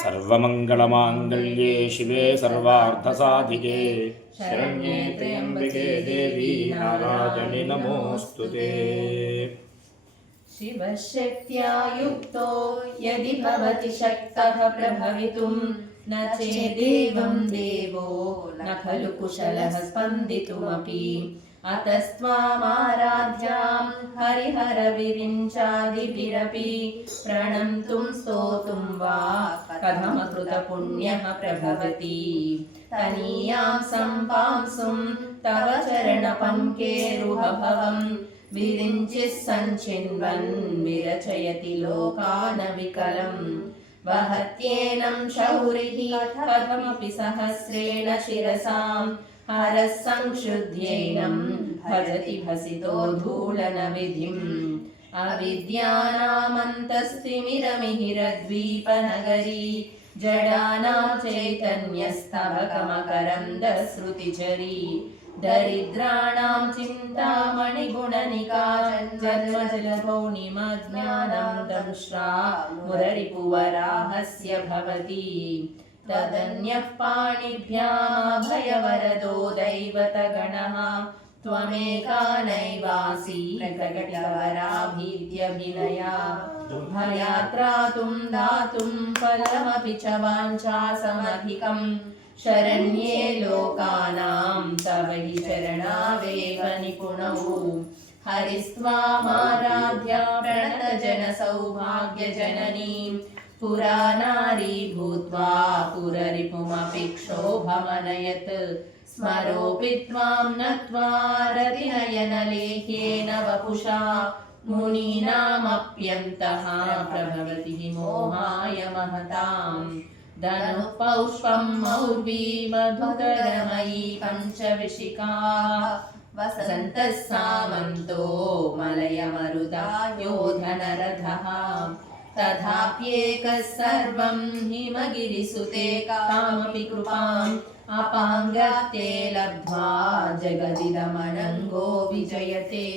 सर्वमङ्गलमाङ्गल्ये शिवे सर्वार्थसाधिके शरण्ये त्र्यम्बके देवी नारायणि नमोऽस्तुते। शिवशक्त्या युक्तो यदि भवति शक्तः प्रभवितुं न चेदेवं देवो न खलु कुशलः स्पन्दितुमपि। अतस्त्वामाराध्यां हरिहरविरिञ्चादिभिरपि प्रणन्तुं स्तोतुं वा कथमकृतपुण्यः प्रभवति। तनीयां सम्पांसुं तव चरणपङ्केरुहभवं विरिञ्चिः सञ्चिन्वन् विरचयति लोकानविकलम्। वहत्येनं शौरिः कथमपि सहस्रेण शिरसां हरः संक्षुध्यैनं भजति भसितो धूलनविधिम्। अविद्यानामन्तस्तिमिरमिहिरद्वीपनगरी जडानां चैतन्यस्तवकमकरन्दश्रुतिचरी। दरिद्राणां चिन्तामणिगुणनिका जन्मजलपौर्णिमाज्ञानं दंष्ट्रा मुररिपुवराहस्य भवति। तदन्यः पाणिभ्यामभयवरदो दैवतगणः त्वमेका नैवासि प्रकटितवराभीत्यभिनया। भयात्रातुं दातुं फलमपि च वाञ्छासमधिकम् शरण्ये लोकानां तव हि शरणावेव निपुणौ। हरिस्त्वामाराध्या प्रणतजनसौभाग्यजननीं पुरा नारी भूत्वा पुररिपुमपि क्षोभमनयत्। स्मरोऽपि त्वां नत्वा रतिनयनलेखेन वपुषा मुनीनामप्यन्तः प्रभवति मोहाय महताम्। धनुः पौष्पं मौर्वी मधुकरमयी पञ्चविशिखा वसन्तः सामन्तो मलयमरुदा योधनरथः। तथाप्येकः सर्वं हिमगिरिसुते कामपि कृपाम् अपाङ्गते लब्ध्वा जगदिदमनङ्गो विजयते।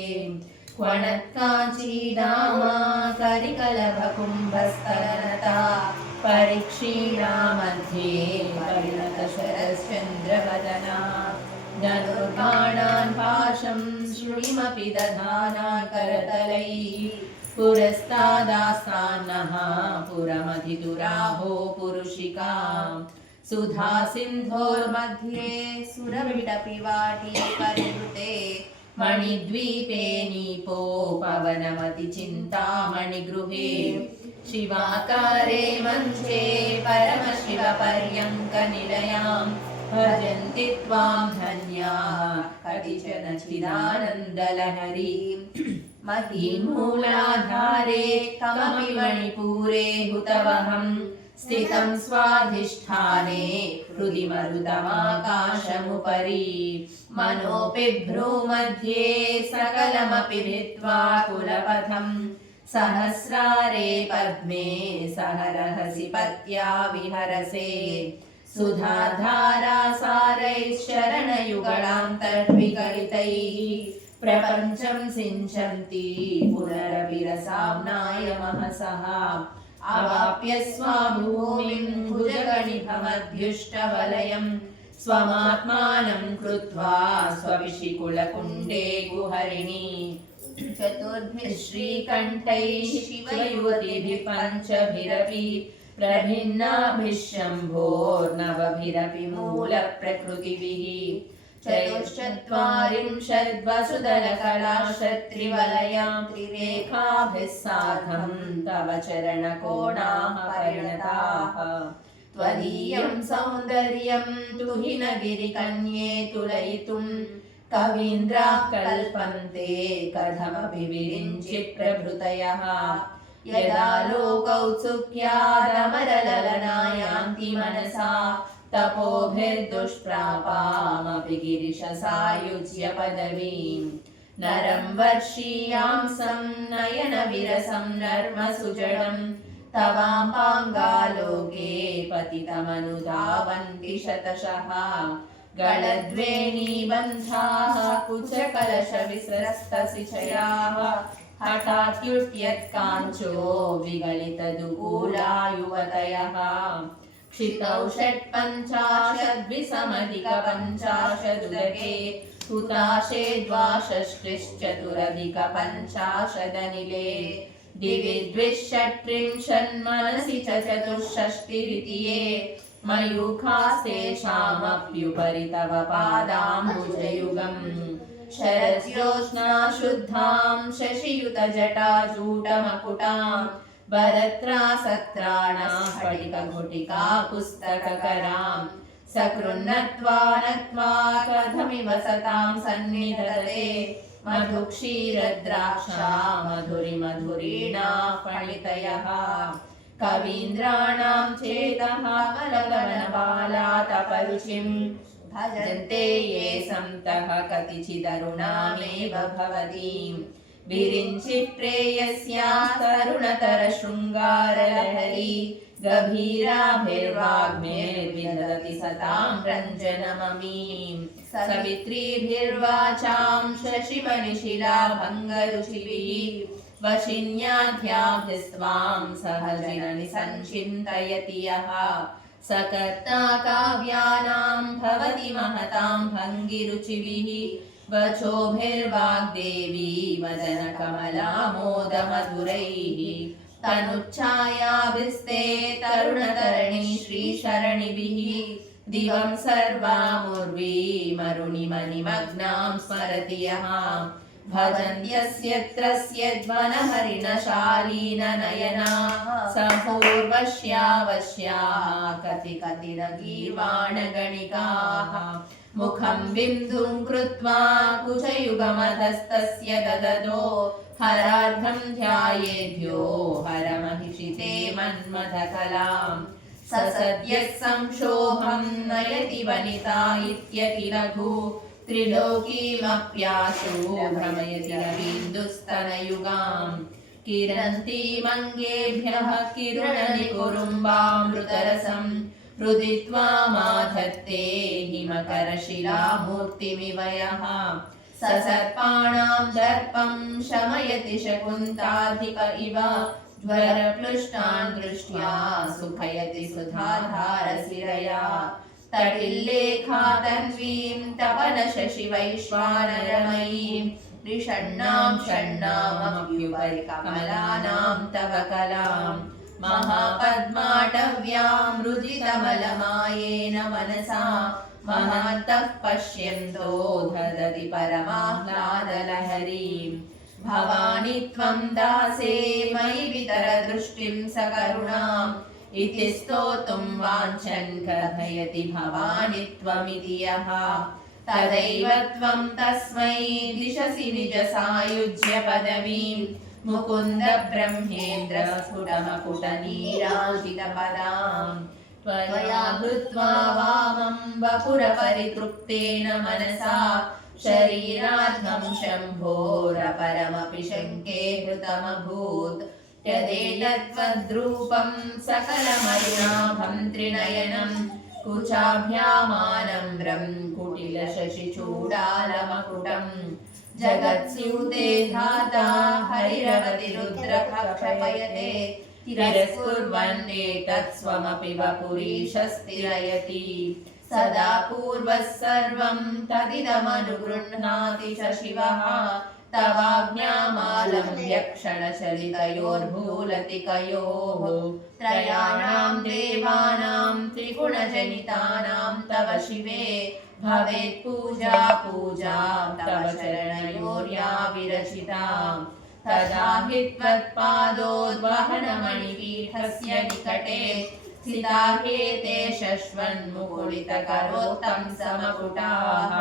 क्वणत्काञ्चीदामा करिकलभकुम्भस्तनता परिक्षीणा मध्ये परिणतशरश्चन्द्रवदना। धनुर्बाणान् पाशं श्रुतिमपि दधाना करतलैः पुरस्तादास्तान्नः पुरमधिदुराहो पुरुषिका। सुधा सिन्धोर्मध्ये सुरविटपि वाटी परिवृते मणिद्वीपे नीपो पवनमति चिन्तामणिगृहे। शिवाकारे मञ्चे परमशिवपर्यङ्कनिलयां भजन्ति त्वां धन्याः कतिचन चिदानन्दलहरीं। महीमूलाधारे कमपि मणिपूरे हुतवहं स्थितं स्वाधिष्ठाने हृदि मरुतमाकाशमुपरि। मनोऽपि भ्रूमध्ये सकलमपि भित्त्वा कुलपथम् सहस्रारे पद्मे सहरहसि पत्या विहरसे। सुधाधारासारैः शरणयुगलान्तर्विकलितैः प्रपञ्चं सिञ्चन्ति पुनरविरसाम्नाय महसः। अवाप्य स्वाभूमिं भुजगणिभमध्युष्टवलयं स्वमात्मानं कृत्वा स्वविशिकुलकुण्डे गुहरिणी। चतुर्भिः श्रीकण्ठैः शिवयुवतिभिः पञ्चभिरपि प्रभिन्नाभिः शम्भोर्नवभिरपि मूलप्रकृतिभिः। चतुश्चत्वारिंशद्वसुदलकलाशत्रिवलयां त्रिरेखाभिः सार्धं तव चरणकोणाः परिणताः। त्वदीयं सौन्दर्यं तुहिनगिरिकन्ये तुलयितुं कवीन्द्राः कल्पन्ते कथमपि विरिञ्चित् प्रभृतयः। यदा लोकौत्सुक्यादमरललना यान्ति मनसा तपोभिर्दुष्प्रापामपि गिरिशसायुज्य पदवीम्। नरं वर्षीयांसं नयनविरसं नर्मसुजडं तवाम्पाङ्गालोके पतितमनुधावन्ति शतशः। गलद्वेणीबन्धाः कुचकलशविस्रस्तसिचयाः हठात्युट्यत्काञ्चो विगलितदुकूला युवतयः क्षितौ षट्पञ्चाशद्विसमधिकपञ्चाशदुदके हुताशे द्वाषष्टिश्चतुरधिकपञ्चाशदनिले दिवि द्विषट्त्रिंशन्मनसि च चतुष्षष्टिरितिये मयूखास्तेषामप्युपरि तव पादाम्बुजयुगम् शरज्योत्स्ना शुद्धां शशियुतजटाजूटमकुटां भरत्रासत्राणां स्फटिकघुटिका पुस्तककरां सकृन्नत्वा नत्वा कथमिव सतां सन्निधते मधुक्षीरद्राक्षा मधुरिमधुरीणा फणितयः कवीन्द्राणां चेतः कमलवनबालातपरुचिं भजन्ते ये सन्तः कतिचिदरुणामेव भवतीं विरिञ्चिप्रेयस्यास्तरुणतरशृङ्गारलहरी गभीराभिर्वाग्मेर्विदधति सतां रञ्जनममीं सवित्रीभिर्वाचां शशिमणिशिलाभङ्गरुचिभिः वशिन्याध्याभिस्त्वां सहजननि सञ्चिन्तयति यः सकर्ता काव्यानां भवति महतां भङ्गिरुचिभिः वचोभिर्वाग्देवी वदनकमलामोदमधुरैः तनुच्छायाभिस्ते तरुणतरणि श्रीशरणिभिः दिवं सर्वामुर्वीमरुणिमनिमग्नां स्मरति यः भजन्त्यस्यत्रस्य ध्वनहरिणशालीननयना सपूर्वश्यावश्याः कतिकतिरगीर्वाणगणिकाः मुखं बिन्दुं कृत्वा कुचयुगमधस्तस्य ददतो हरार्धं ध्यायेभ्यो हरमहिषिते मन्मथकलां ससद्यः संक्षोभं नयति वनिता इत्यतिलघु त्रिलोकीमप्याशु भ्रमयति रवीन्दुस्तनयुगां किरन्तीमङ्गेभ्यः किरणनिकुरुम्बामृतरसं रुदित्वा माधत्ते हिमकरशिलामूर्तिमिव यः ससर्पाणां दर्पं शमयति शकुन्ताधिप इव ज्वरप्लुष्टान् दृष्ट्या सुखयति सुधाधारसिरया तटिल्लेखातन्वीं तपनशशिवैश्वानरमयीं ऋषण्णां षण्णामप्युपरि कमलानां तव कलां महापद्माटव्यां रुदितमलमायेन मनसा महान्तः पश्यन्तो ददति परमाह्लादलहरीं भवानि त्वं दासे मयि वितरदृष्टिं सकरुणाम् इति स्तोतुं वाञ्छन् कथयति भवानि त्वमिति यः तदैव त्वं तस्मै दिशसि निजसायुज्य पदवीं मुकुन्द ब्रह्मेन्द्र स्फुटमकुटनीराजितपदां त्वया हृत्वा वामं वपुरपरितृप्तेन मनसा शरीरार्थं शम्भोरपरमपि शङ्के हृतमभूत् यदेतद्रूपं सकलमरुणाभं त्रिनयनं कुचाभ्यामानम्रं कुटिलशशिचूडालमकुटं जगत्स्यूते धाता हरिरवतिरुद्रकक्षपयते तिरस्कुर्वन्नेतत् स्वमपि वपुरीशस्तिरयति सदा पूर्वः सर्वं तदिदमनुगृह्णाति च शिवः तवाज्ञामालम्ब्य क्षणचलितयोर्भूलतिकयोः त्रयाणां देवानां त्रिगुणजनितानां तव शिवे भवेत् पूजा तव चरणयोर्या विरचितां तदा हि त्वत्पादोद्वहनमणिपीठस्य निकटे स्थिता हेते शश्वन्मुकुलितकरोत्तं समकुटाः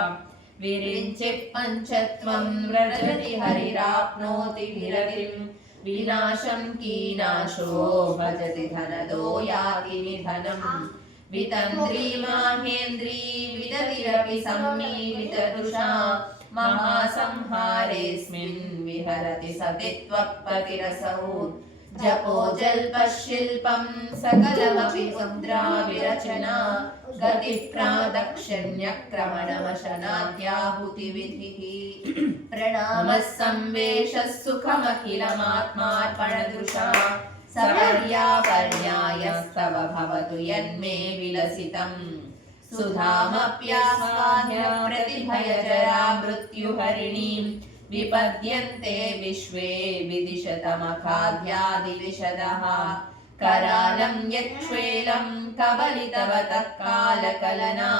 विरिञ्चित् पञ्चत्वं व्रजति हरिराप्नोति विरतिं विनाशं कीनाशो भजति धनदो याति निधनम् वितन्द्री माहेन्द्री विदतिरपि सम्मीलितदृशा महासंहारेऽस्मिन् विहरति सति त्वत्पतिरसौ जपो जल्पशिल्पं सकलमपि मुद्रा विरचना गतिप्रादक्षिण्यक्रमणवशनाद्याहुतिविधिः प्रणामः संवेशः सुखमखिलमात्मार्पणदृशा सपर्यापर्यायस्तव भवतु यन्मे विलसितम् सुधामप्यास्वाद्य प्रतिभयजरा मृत्युहरिणीं विपद्यन्ते विश्वे विदिशतमखाद्यादिविशदः करालं यच्छ्वेलं कबलितवतः कालकलना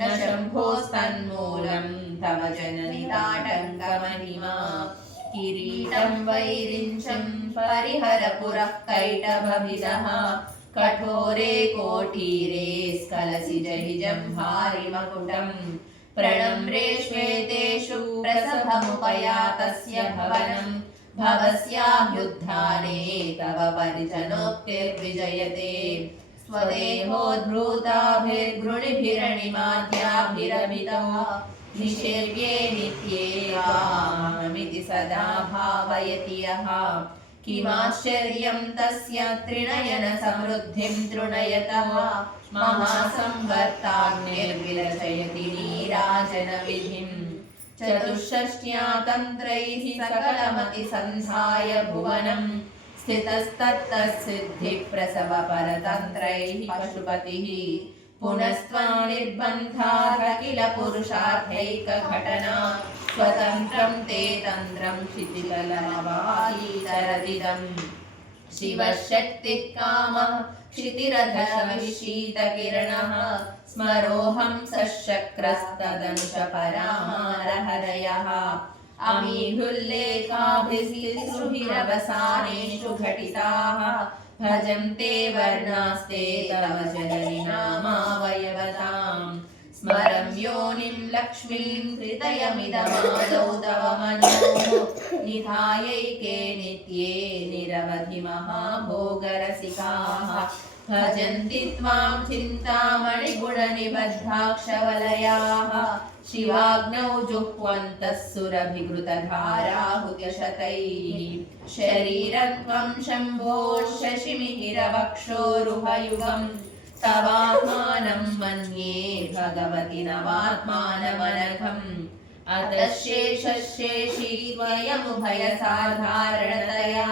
न शम्भोस्तन्मूलं तव जननिताटङ्कमहिमा किरीटं वैरिञ्चं परिहरपुरः कैटभभिदः कठोरे कोटीरे स्खलसिजहिजम्भारिमकुटम् प्रणम्रे श्वेतेषु प्रसभमुपयातस्य भवनं भवस्याभ्युत्थाने तव परिजनोक्तिर्विजयते स्वदेहोद्धृताभिर्गृणिभिरणिमाद्याभिरभितः निषेव्ये नित्ये वाममिति सदा भावयति यः किमाश्चर्यं तस्य त्रिनयनसमृद्धिं तृणयतः महासंवर्ताग्निर्विरचयति नीराजनविधिम् चतुष्षष्ट्या तन्त्रैः सकलमतिसन्धाय भुवनं स्थितस्तत्तत्सिद्धिप्रसवपरतन्त्रैः पशुपतिः पुनस्त्वं निर्बन्धादखिल पुरुषार्थैकघटना स्वतन्त्रं ते तन्त्रं क्षितितलमवायीतरदिदम् शिवशक्तिः कामः क्षितिरधशविशीतकिरणः स्मरोऽहं सशक्रस्तदंशपरामारहरयः अमीहुल्लेखाभिस्तिसृभिरवसानेषु घटिताः भजन्ते वर्णास्ते तव जननि नामावयवताम् स्मरं योनिं लक्ष्मीं हृदयमिदमादौ तव मनोः निधायैके नित्ये निरवधि महाभोगरसिकाः भजन्ति त्वां चिन्तामणिगुणनिबद्धाक्षवलयाः शिवाग्नौ जुह्वन्तः सुरभिघृतधाराहुत्यशतैः शरीरं त्वं शम्भो शशिमिहिरवक्षोरुहयुगम् तवात्मानं मन्ये भगवति नवात्मानमनघम् अतः शेषशेषी त्वयमुभयसाधारणतया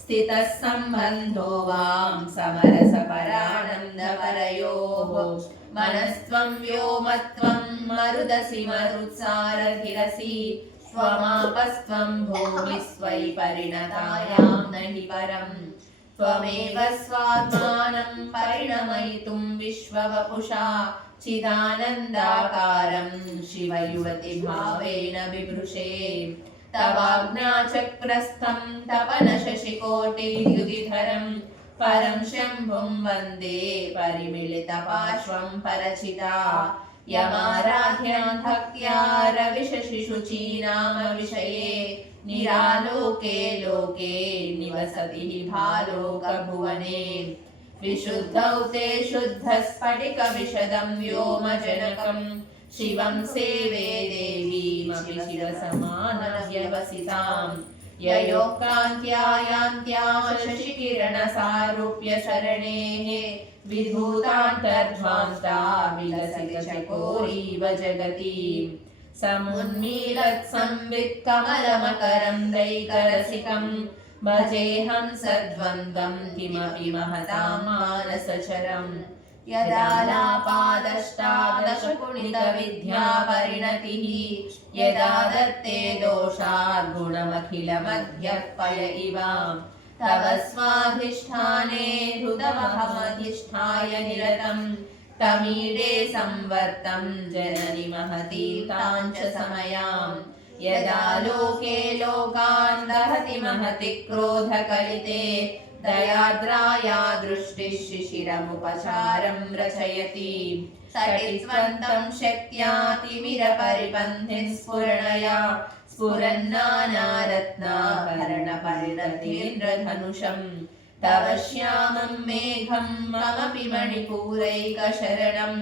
स्थितः सम्बन्धो वां समरसपरानन्दपरयोः मनस्त्वं व्योमत्वं मरुदसि मरुत्सारधिरसि त्वमापस्त्वं भूमिस्त्वयि परिणतायां नहि परम् त्वमेव स्वात्मानं परिणमयितुं विश्ववपुषा चिदानन्दाकारं शिवयुवतिभावेन बिभृशे तवाज्ञाचक्रस्थं तपनशशिकोटिद्युतिधरं परं शम्भुं वन्दे परिमिलितपार्श्वं परचिता यमाराध्या भक्त्या रविशशिशुचीनामविषये निरालोके लोके निवसति भालोकभुवने विशुद्धौ ते शुद्धस्फटिकविशदं व्योमजनकं शिवं सेवे देवीमपि शिवसमानव्यवसितां ययोः कान्त्या यान्त्या शशिकिरणसारूप्य शरणेः विधूतान्तर्ध्वान्ता विलसितचकोरीव जगतीम् समुन्मीलत्संवित्कमलमकरं दैकरसिकं भजेऽहं सद्वन्द्वं किमपि महतां मानसचरम् यदालापादष्टादशकुणितविद्या परिणतिः यदा दत्ते दोषाद्गुणमखिलमध्यपय इव तव स्वाधिष्ठाने हृदमहमधिष्ठाय निरतं तमीडे संवर्तं जननि महतीं तां च समयां यदा लोके लोकान् दहति महति क्रोधकलिते दयाद्राया दृष्टिः शिशिरमुपचारं रचयति तटिस्वन्तं शक्त्या तिमिरपरिपन्थिं स्फुरणया स्फुरन्नानारत्नाभरणपरिणतीन्द्रधनुषम् तव श्यामं मेघं ममपि मणिपूरैकशरणं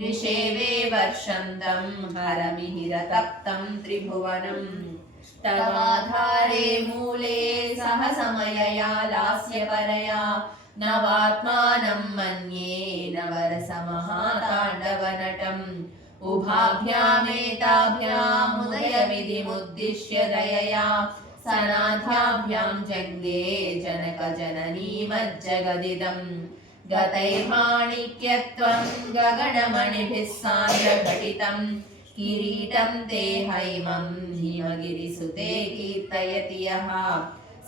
निषेवे वर्षन्तं हरमिहिरतप्तं त्रिभुवनम् तवाधारे मूले सहसमयया लास्यपरया नवात्मानं मन्ये नवरसमहाताण्डवरते नटम् उभाभ्यामेताभ्यामुदयविधिमुद्दिश्य दयया सनाथ्याभ्यां जङ्गे जनकजननीमज्जगदिदम् गतैर्माणिक्यत्वं गगनमणिभिः सान्द्रघटितं किरीटं ते हैमं हिमगिरिसुते कीर्तयति यः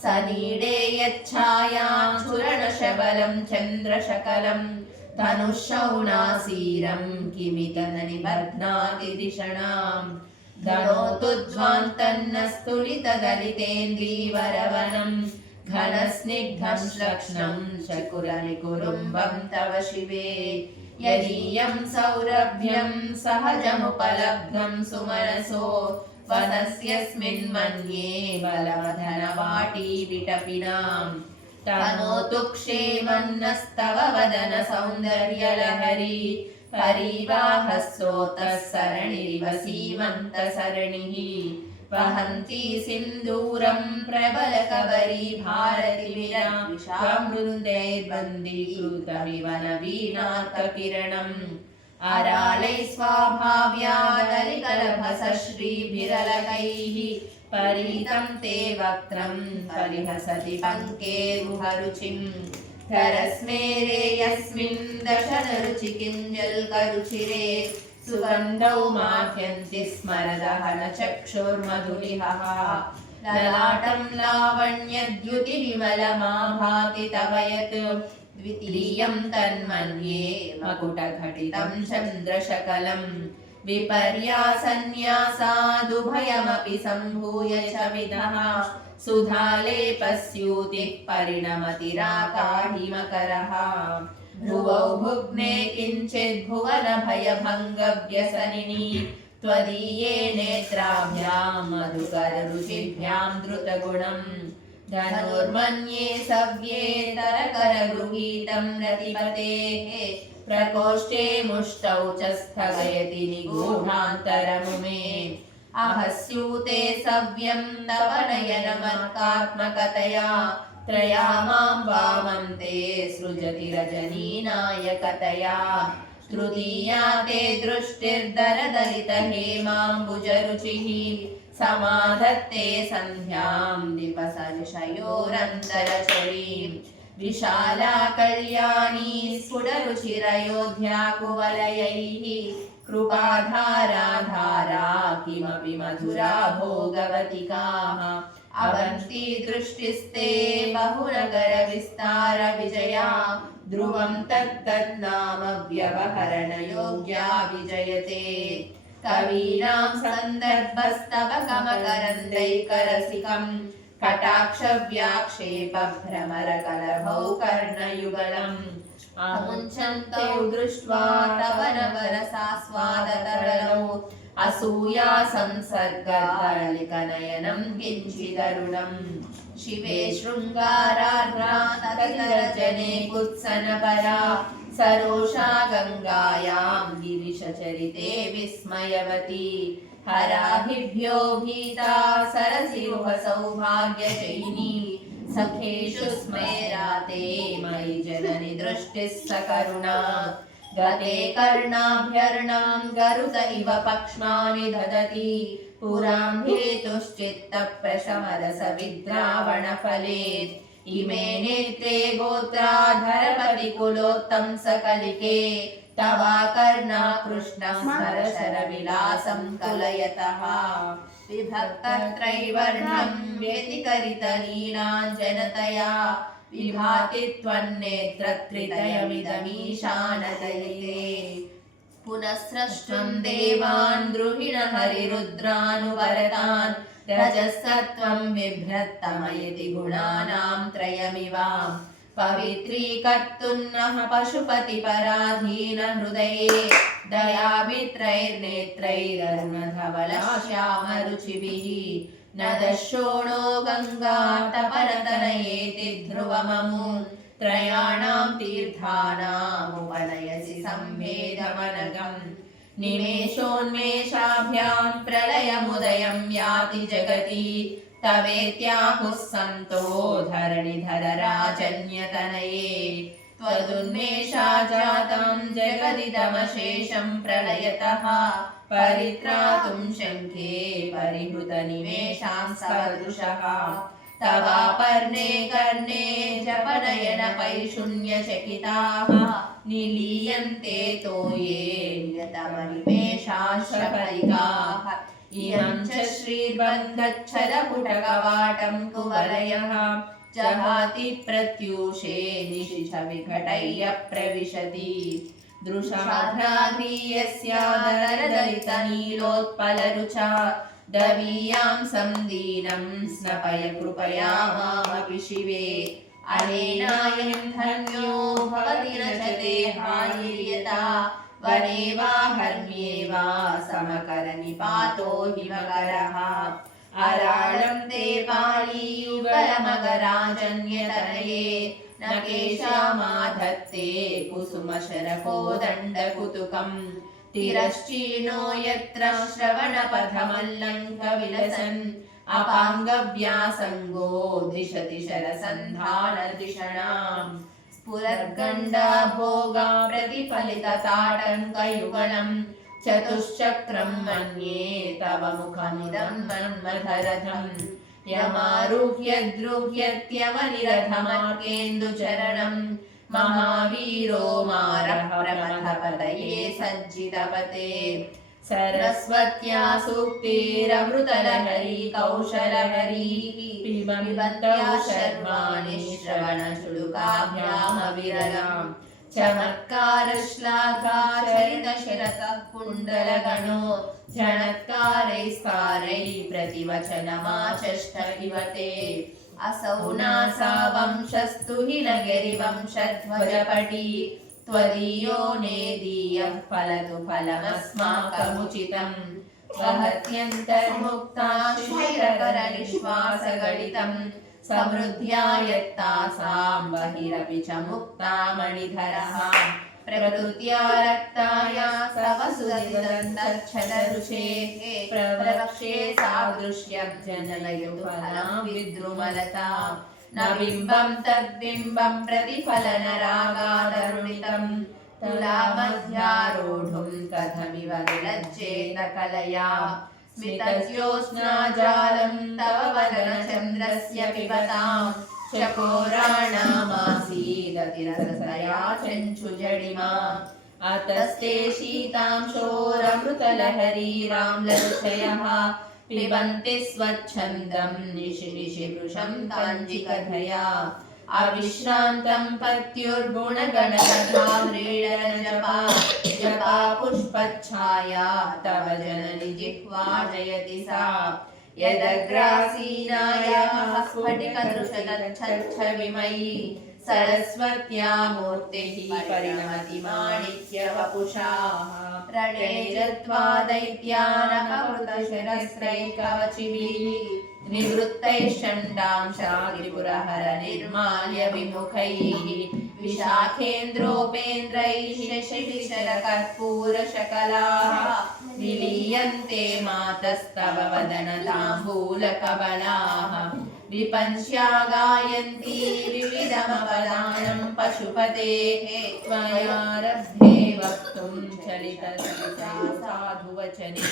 स नीडे यच्छायां स्फुरणशबलं चन्द्रशकलं धनुःशौणासीरं किमितनिबध्नाति दिशणां धनोतुध्वान्तन्नस्तुलितदलितेन्द्रीवरवनं घनस्निग्धं श्लक्ष्णं शकुरनिकुरुम्बं तव शिवे यदीयं सौरभ्यं सहजमुपलब्धं सुमनसो वनस्यस्मिन् मन्ये बलवधनवाटी विटपिनां तनोतु क्षेमन्नस्तव वदन सौन्दर्यलहरी परिवाहस्रोतः सरणिरिव सीमन्तसरणिः वहन्ती सिन्दूरं प्रबलकवरी भारतिविरामृदैर्बन्दीकृतमिव नवीनार्ककिरणम् अरालैः स्वाभाव्यादलिकलभसश्रीभिरलकैः परीतं ते वक्त्रं परिहसति पङ्केरुहरुचिं धरस्मेरे यस्मिन् दशनरुचिकिञ्जल्करुचिरे सुगन्धौ माह्यन्ति स्मरदहनचक्षुर्मधुरिहः ललाटं लावण्यद्युतिविमलमाभाति तव यत् द्वितीयं तन्मन्ये मकुटघटितं चन्द्रशकलं विपर्यासन्न्यासादुभयमपि सम्भूय च विदः सुधालेपस्यूतिः परिणमतिराकाहिमकरः भ्रुवौ भुग्ने किञ्चित् भुवनभयभङ्गव्यसनिनी त्वदीये नेत्राभ्यां मधुकररुचिभ्यां द्रुतगुणम् धनुर्मन्ये सव्ये तरकरगृहीतं रतिपतेः प्रकोष्ठे मुष्टौ च स्थगयति निगूढान्तरमुमे अहस्यूते सव्यं तव नयनमर्कात्मकतया त्रयामां वामन्ते सृजति रजनीनायकतया तृतीया ते दृष्टिर्दरदलितहेमाम्बुजरुचिः समाधत्ते सन्ध्यां दिवसर्षयोरन्तरचरीं विशाला कल्याणी स्फुटरुचिरयोध्याकुवलयैः कृपाधारा किमपि मधुरा भोगवतिकाः अवन्ती दृष्टिस्ते बहुनगरविस्तारविजया ध्रुवं तत्तन्नाम व्यवहरणयोग्या विजयते कवीनां सन्दर्भस्तव कमकरन्दैकरसिकं कटाक्षव्याक्षेपभ्रमरकलभौ कर्णयुगलम् अमुञ्चन्तौ दृष्ट्वा तव नवरसास्वादतरलौ असूया संसर्गलिकनयनं किञ्चिदरुणम् शिवे शृङ्गारार्द्रा ततिरजने कुत्सनपरा सरोषा गङ्गायां गिरिशचरिते विस्मयवती हराहिभ्यो भीता सरसिरुह सौभाग्यचैनी सखेषु स्मैराते मयि जननि दृष्टिः सकरुणा गते कर्णाभ्यर्णां गरुत इव पक्ष्मानि ददति पुरां हेतुश्चित्तप्रशमरसविद्रावणफले इमे नेत्रे गोत्राधरपतिकुलोत्तं सकलिके तवा कर्णा कृष्णं हरशरविलासं तुलयतः विभक्तत्रैवर्णं व्यतिकरितनीलाञ्जनतया विभाति त्वन्नेत्रत्रितयमिदमीशानदयिते पुनः स्रष्टुं देवान् द्रुहिणहरिरुद्रानुवरतान् रजसत्त्वं बिभ्रत्तमयति गुणानां त्रयमिवां पवित्रीकर्तुन्नः पशुपतिपराधीनहृदये दयाभित्रैर्नेत्रैररुणधवलश्यामरुचिभिः न दशोणो गङ्गा तपनतनयेति ध्रुवममु त्रयाणां तीर्थानामुपनयसि सम्भेदमनघम् निमेषोन्मेषाभ्यां प्रलयमुदयं याति जगति तवेत्याहुः सन्तो धरणिधरराजन्यतनये त्वदुन्मेषा जातं जगदिदमशेषं प्रलयतः परित्रातुं शङ्खे परिहृतनिमेषां सदृशः तवापर्णे कर्णे जपनयनपैशून्यचकिताः निलीयन्ते तोये नियतमनिमेषाश्रपरिकाः इमं च श्रीर्बन्धच्छदपुटकवाटं कुवलयः जहाति प्रत्यूषे निशिछ विघटय्य प्रविशति दृशाभ्राग्रीयस्यादरदलितनीलोत्पलरुचा दवीयां संदीनं स्नपय कृपया मामपि शिवे अनेनायं धन्यो भवति न च देहायिर्यथा वने वा हर्म्ये वा समकरनिपातो हिमकरः अराळं ते पाळीयुगलमगराजन्यतनये न केशामाधत्ते कुसुमशरकोदण्डकुतुकम् तिरश्चीर्णो यत्र श्रवणपथमल्लङ्कविलसन् अपाङ्गव्यासङ्गो दिशति शरसन्धानधिषणाम् स्फुरद्गण्डभोगा प्रतिफलितताटङ्कयुगलम् चतुश्चक्रं मन्ये तव मुखमिदं मन्मथरथम् यमारुह्य द्रुह्यत्यवनिरथमार्केन्दुचरणम् महावीरो मारः प्रमथपतये सज्जितपते सरस्वत्या सूक्तिरमृतलहरी कौशलहरीः पिबन्तौ शर्वाणि श्रवणचुडुकाभ्यामविरलाम् चमत्कारश्लाघाचरितशिरसः कुण्डलगणो झणत्कारैस्तारैः प्रतिवचनमाचष्ट इव ते असौ नासा वंशस्तु हिलगिरिवंशध्वजपटी त्वदीयो नेदीयः फलतु फलमस्माकमुचितम् वहत्यन्तर्मुक्ताश्वैरकरनिश्वासगलितम् समृद्ध्या यत्तासां बहिरपि च मुक्ता मणिधरः प्रकृत्या रक्ताया सवसुदन्तच्छदरुषेः प्रवक्षे सादृश्यं जनलयुफलां विद्रुमलता न बिम्बं तद्बिम्बं प्रतिफलनरागादरुणितं तुलामध्यारोढुं कथमिव विलज्जेत कलया स्मितज्योत्स्नाजालं तव वदनचन्द्रस्य पिबतां चकोराणामासीदतिरसया चञ्चुजडिमा अतस्ते शीतांशोरमृतलहरीराम्लरुचयः पिबन्ति स्वच्छन्दं निशिनिशिवृशं काञ्चिकधया अविश्रान्तं पत्युर्गुणगणकथा व्रीडनजपा जपा पुष्पच्छाया तव जननि जिह्वा जयति सा यदग्रासीनायाः स्फटिकदृशदच्छच्छविमयी सरस्वत्या मूर्तिः परिणमति माणिक्यवपुषाः प्रणेजत्वा दैत्यानपहृतशिरस्रैकवचिभिः निवृत्तैः षण्डांशागिरिपुरहर निर्माल्य विमुखैः विशाखेन्द्रोपेन्द्रैः शशिविशरकर्पूरशकलाः निलीयन्ते मातस्तव वदनताम्बूलकबलाः विपञ्च्या गायन्ती विविधमपदानं पशुपतेः त्वयारब्धे वक्तुं चलितस्मिता साधुवचने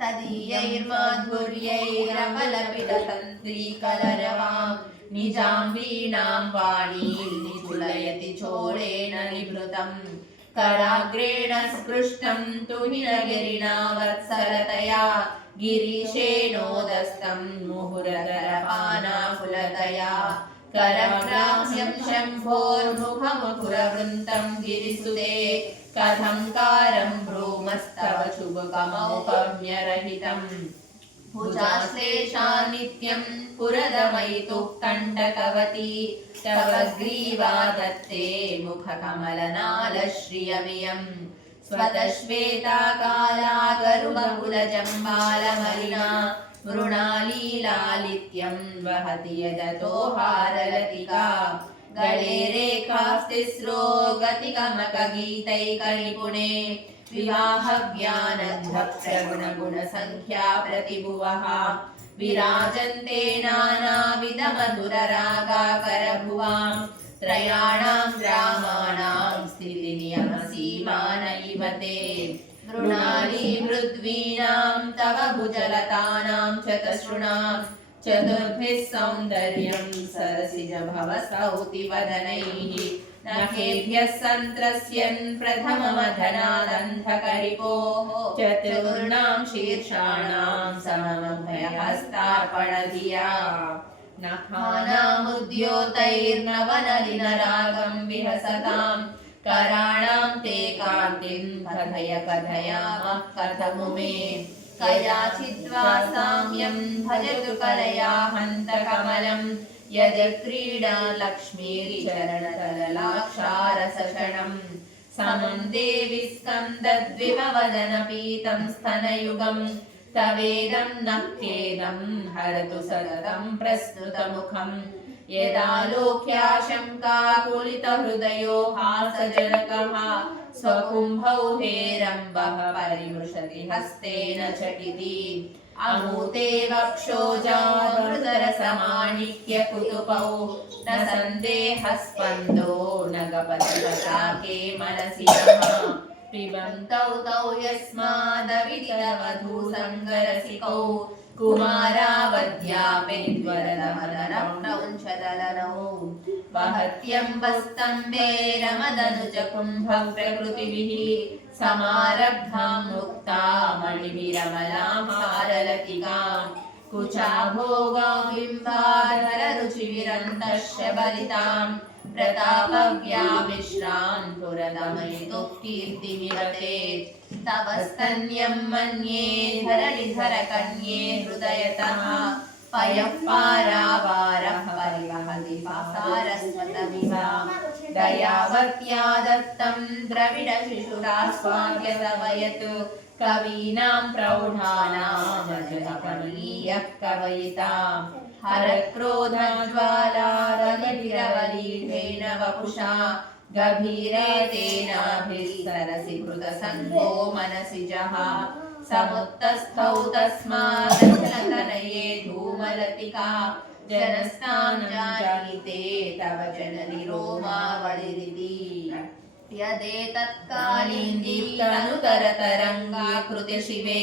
तदीयैर्माधुर्यैरमलपिततन्त्रीकलरवां निजां वीणां वाणीं निचुलयति चोरेण निभृतम् कराग्रेण स्पृष्टं तु हिनगिरिणा वत्सलतया गिरीशेनोदस्तं मुहुरधरपानाकुलतया करग्राह्यं शम्भोर्मुखमुखुरवृन्तं गिरिसुते कथं कारं भ्रूमस्तव शुभकमौपम्यरहितम् भुजाश्लेषा नित्यं पुरदमयितुः कण्टकवती तव ग्रीवा दत्ते मुखकमलनालश्रियमियम् स्वतश्वेता काला गरुडकुलजम्बालमलिना मृणालीलालित्यं वहति यदतो हारलतिका गले रेखास्तिस्रो गतिकमकगीतैकनिपुणे विवाहव्यानध्वप्रगुणगुणसङ्ख्या प्रतिभुवः विराजन्ते नानाविधमधुररागाकरभुवां त्रयाणां ग्रामाणां स्थितिनियमसीमान इव ते मृणाली मृद्वीनां तव भुजलतानां चतुर्षॄणां चतुर्भिः सौन्दर्यं सरसिज भवस्तौतिवदनैः नखेभ्यः सन्त्रस्यन् प्रथममधनादन्धकरिपोः चतुर्णां शीर्षाणां सममभयहस्तार्पणधिया नखानामुद्योतैर्नवनलिनरागं विहसतां कराणां ते कान्तिं कथय कथयामः कथमुमे कयाचिद्वा साम्यं भजतु कलया हन्तकमलं यदि क्रीडा लक्ष्मीर्चरणतललाक्षारसषणं समं देवि स्कन्दद्विमवदनपीतं स्तनयुगं तवेदं नः खेदं हरतु सततं प्रस्तुतमुखं यदालोक्याशङ्काकुलितहृदयो हासजनकः स्वकुम्भौ हेरम्बः परिमृशति हस्तेन झटिति अमूते वक्षोजामृतरसमाणिक्यकुतुपौ न सन्देहस्पन्दो न गपतिपताके मनसि नः पिबन्तौ तौ यस्मादविदितवधूसङ्गरसिकौ कुमारावध्यापिद्वरदमदनौ वहत्यम्बस्तम्बे रमदनुजकुम्भप्रकृतिभिः समारब्धां मुक्तामणिभिरमलां हारलतिकां कुचाभोगां बिम्बाधररुचिविरन्तः शबलितां प्रतापव्यामिश्रां पुरदमयितुः कीर्तिमिवते तव स्तन्यं मन्ये धरणिधरकन्ये हृदयतः पयः पारावारः परिवहति सारस्वतमिव दयावत्या दत्तं द्रविडशिशुरास्वाद्य तवयतु कवीनां प्रौढानामजकमनीयः कवयिताम् हरक्रोधज्वालारविरवलीढेन वपुषा गभीरे तेनाभिसरसि कृतसङ्गो मनसि जः समुत्तस्थौ तस्मादचलतनये धूमलतिका जनस्तानं जायिते तव जननि रोमावलिरिति यदेतत्कालीन्दीप्तनुतरतरङ्गाकृति शिवे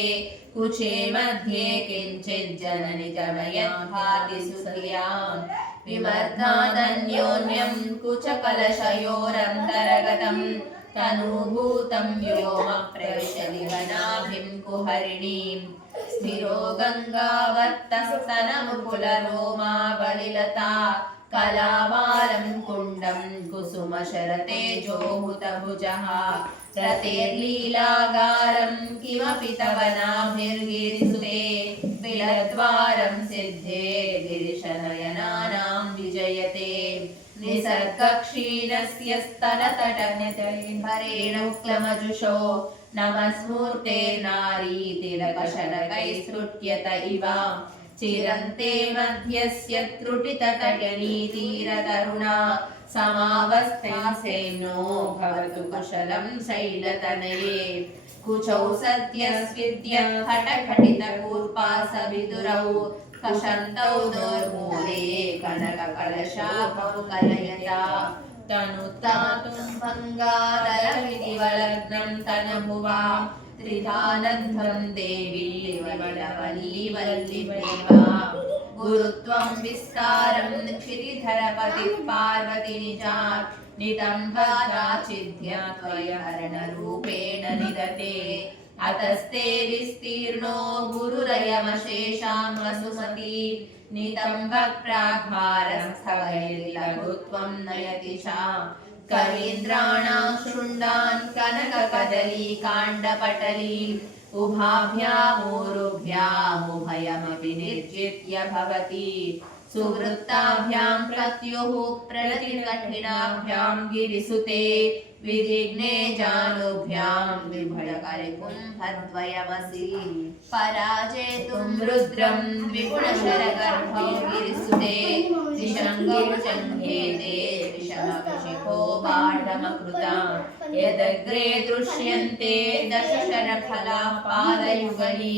कुचे मध्ये किञ्चिज्जननि जनयन् भाति सुधियाम् विमर्धादन्योन्यं कुचकलशयोरन्तरगतं तनुभूतं व्योम प्रविशति वनाभिं कुहरिणीं स्थिरो गङ्गावर्तस्तनमुकुलरोमावलिलता कलावालं कुण्डं कुसुमशरतेजोहुतभुजः रतेर्लीलागारं किमपि तव नाभिर्गिरिसुते बिलद्वारं सिद्धे गिरिशनयनानां विजयते निसर्गक्षीणस्य स्तनतटहरेणुक्लमजुषो नमस्मूर्ते नारी तिलकशनकैस्तृट्यत इव चिरन्ते मध्यस्य त्रुटितटनीतीरतरुणा समावस्थासेनो भवतु कुशलं शैलतनये कुचौ सद्यस्विद्य हठघटितकूर्पासविदुरौ कषन्तौ दोर्मूले कनककलशाभौ कलयता तनुत्तातुं भङ्गारलविधिवलग्नं तनभुवा त्रिधानन्धं देवी वल्लीवल्लिभेवा गुरुत्वं विस्तारं क्षितिधरपतिः पार्वती निजात् नितम्बराचिध्या त्वयहरणरूपेण निदते अतस्ते विस्तीर्णो गुरुरयमशेषां वसुमती नितम्बप्राग्भारस्थगैर्लघुत्वं नयति च कवीन्द्राणां शृण्डान् कनककदलीकाण्डपटलीम् उभाभ्यामूरुभ्यामुभयमपि निर्जित्य भवति सुवृत्ताभ्यां प्रत्युः प्रलतिकठिनाभ्यां गिरिसुते विधिघ्ने जानुभ्यां विभडकरिकुम्भद्वयमसि पराजेतुं रुद्रं विपुणशरगर्भौ गिरिसुते त्रिशङ्कुचङ्घेते विषमभिषिको बाढमकृता यदग्रे दृश्यन्ते दशशरफलाः पादयुगली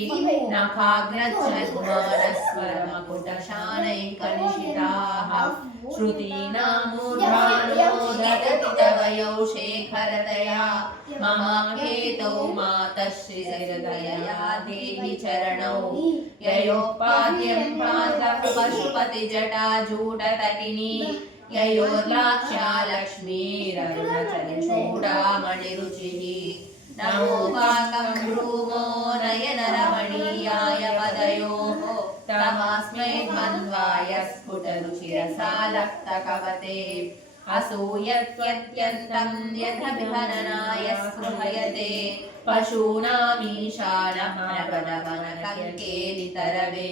नखाग्रच्छद्मानस्वरमकुटशानैकनिशिताः श्रुतीनामूर्धानो ददति तव यौ शेखरतया मम केतौ मातः श्रीहृदया देहि चरणौ ययोपाद्यं पादः पशुपतिजटाजूटतटिनी ययोर्लाक्ष्या लक्ष्मीररुणचलचूडामणिरुचिः नमो पाकं भ्रूमो नयनरमणीयाय पदयोः तमस्मै द्वन्द्वाय स्फुटरुचिरसालक्तकवते असूयत्यत्यन्तं यथभिहननाय स्पृहयते पशूनामीशानः प्रबलवनकङ्केलितरवे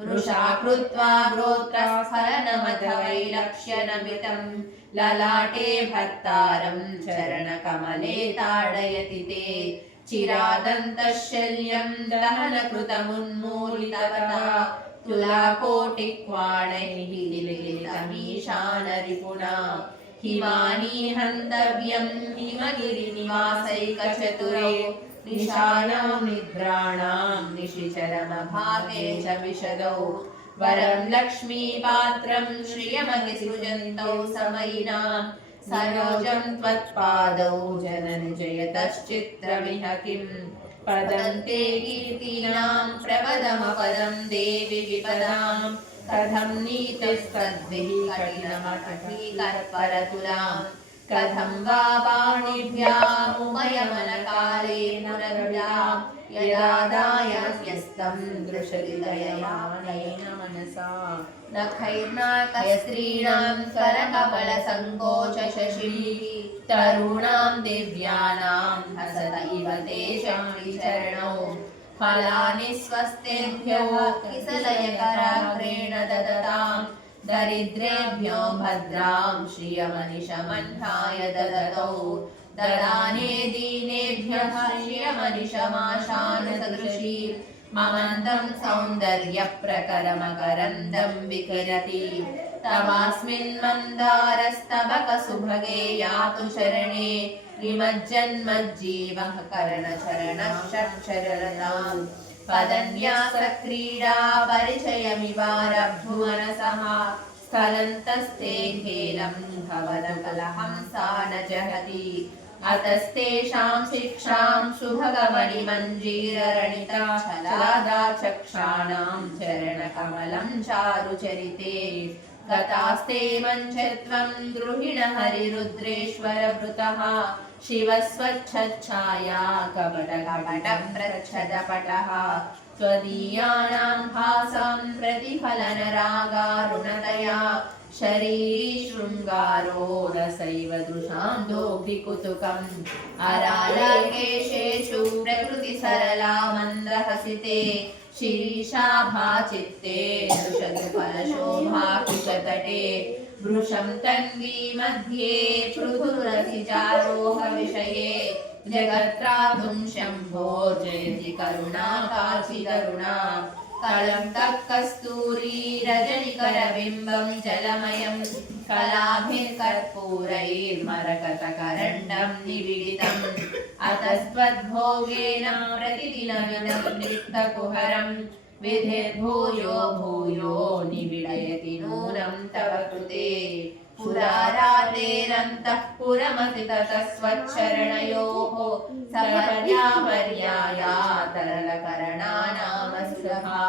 वृषा कृत्वा गोत्रस्खलनमथवैलक्ष्यनमितं ललाटे भर्तारं चरणकमले ताडयति ते चिरादन्तशल्यं दहनकृतमुन्मूलितवता तुलाकोटिक्वाणैः लिलितमीशानरिपुणा हिमानी हन्तव्यं हिमगिरिनिवासैकचतुरे निशायां निद्राणां निशिचरमभागे च विशदौ वरं लक्ष्मीपात्रं श्रियमगिसृजन्तौ समयिनां सरोजं त्वत्पादौ जननि जयतश्चित्रमिह किं पदं ते कीर्तीनां प्रपदमपदं देवि विपदां कथं नीतस्तद्भिः कठिनमठीकर्परतुलां कथं वा पाणिभ्यामुमयमनकाले पुनरुलां यदादायस्तं दृशति दयया नयेन मनसा नखैर्नाकस्त्रीणां करकमलसङ्कोचशशिः तरूणां दिव्यानां हसत इव तेषां चरणौ फलानि स्वस्तेभ्यो किसलयकराग्रेण ददतां दरिद्रेभ्यो भद्रां श्रियमनिशमह्नाय ददतौ ददाने दीनेभ्यः श्रियमनिशमाशानसदृशी ममन्दं सौन्दर्यप्रकरमकरन्दं विकिरति तवास्मिन् मन्दारस्तबकसुभगे यातु शरणे निमज्जन्मज्जीवः करणचरणः षट्चररतां पदन्यासक्रीडा परिचयमिवारब्धुमनसः स्खलन्तस्ते खेलं भवदकलहंसा न जहति अतस्तेषां शिक्षां शुभगमनिमञ्जीररणिता छलादाचक्षाणां चरणकमलं चारुचरिते गतास्ते मञ्चत्वं द्रुहिणहरिरुद्रेश्वरभृतः शिवस्वच्छच्छाया कपटप्रच्छदपटः त्वदीयानां भासां प्रतिफलनरागारुणतया शरीरी शृङ्गारो रसैव दृशां दोघिकुतुकम् अरालकेशेषु प्रकृतिसरला मन्दहसिते शिरीषाभाचित्ते दृशतु फलशोभाकुशतटे वृषं तन्वी मध्ये पृथुरसिजारोहविषये जगत्रातुं शम्भोर्जयति करुणा काचिदरुणा कलङ्कः कस्तूरी रजनिकरबिम्बं जलमयं कलाभिर्कर्पूरैर्मरकतकरण्डं निविडितम् अतस्त्वद्भोगेन प्रतिदिनमिदं नित्यकुहरं विधिर्भूयो भूयो निविडयति नूनं तव कृते पुरारातेरन्तः पुरमति ततः स्वच्छरणयोः सपर्यापर्याया तरलकरणानामसुरहा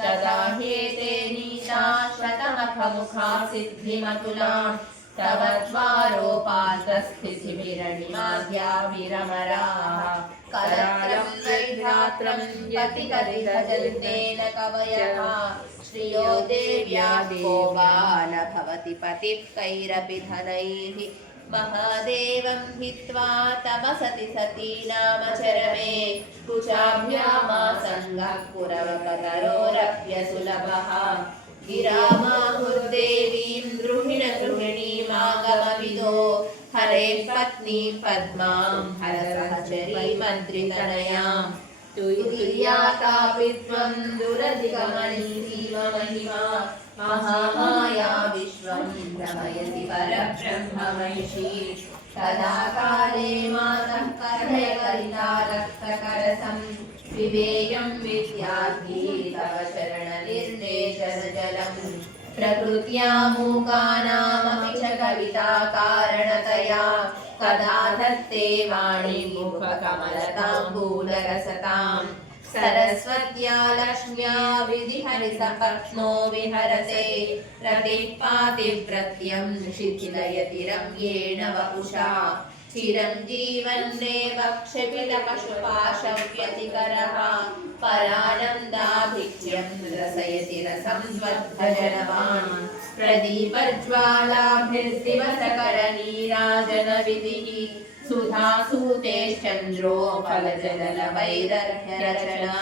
तदा ह्येते नीता शतमखमुखा सिद्धिमतुलां तव द्वारोपान्तस्थितिभिरणिमाद्या विरमराः करालं वैधात्रं यतिकरितजल्देन कवयः श्रियो देव्या देवा न भवति पतिः कैरपि धनैः महादेवं हित्वा तपसति सती नाम चरमे कुचाभ्यामासङ्गः पुरवकतरोरप्यसुलभः गिरामाहुर्देवीं द्रुहिणगृहिणीमागमविदो हरे पत्नी पद्मां हरसहचरीमन्त्रितनयां तुल्यातापि त्वं दुरधिगमनीव महिमा महामाया विश्वं भ्रमयति परब्रह्ममहिषी तदा काले मातः करयकरितारक्तकरसं पिबेयं विद्यार्थी तव चरणनिर्देशनजलम् प्रकृत्या मूकानामपि च कविताकारणतया कदा धत्ते वाणी मुखकमलताम्बूलरसताम् सरस्वत्या लक्ष्म्या विधिहरिसपत्नो विहरते रतिः पातिव्रत्यं शिथिलयति रम्येण वपुषा चिरञ्जीवन्नेव क्षिपितपशुपाशव्यतिकरः परानन्दाभिक्ष्यं रसयति रसं स्वद्धजनवान् प्रदीपज्वालाभिर्दिवसकरनीराजनविधिः सुधासूतेश्चन्द्रो फलजलवैदर्भ्यरचना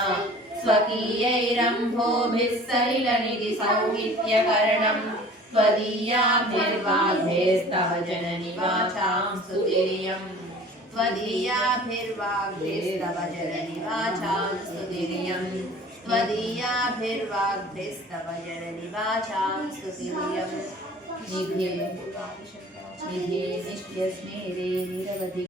स्वकीयैरम्भोभिः सलिलनिधिसौहित्यकरणम् त्वदीयाभिर्वाग्भेस्तव जननि वाचां सुतिर्यम् त्वदीयाभिर्वाग्भेस्तव जननि वाचां सुतिर्यम् त्वदीयाभिर्वाग्भेस्तव जननि वाचां सुतिर्यम् निधे निधे निष्यस्मेरे निरवधि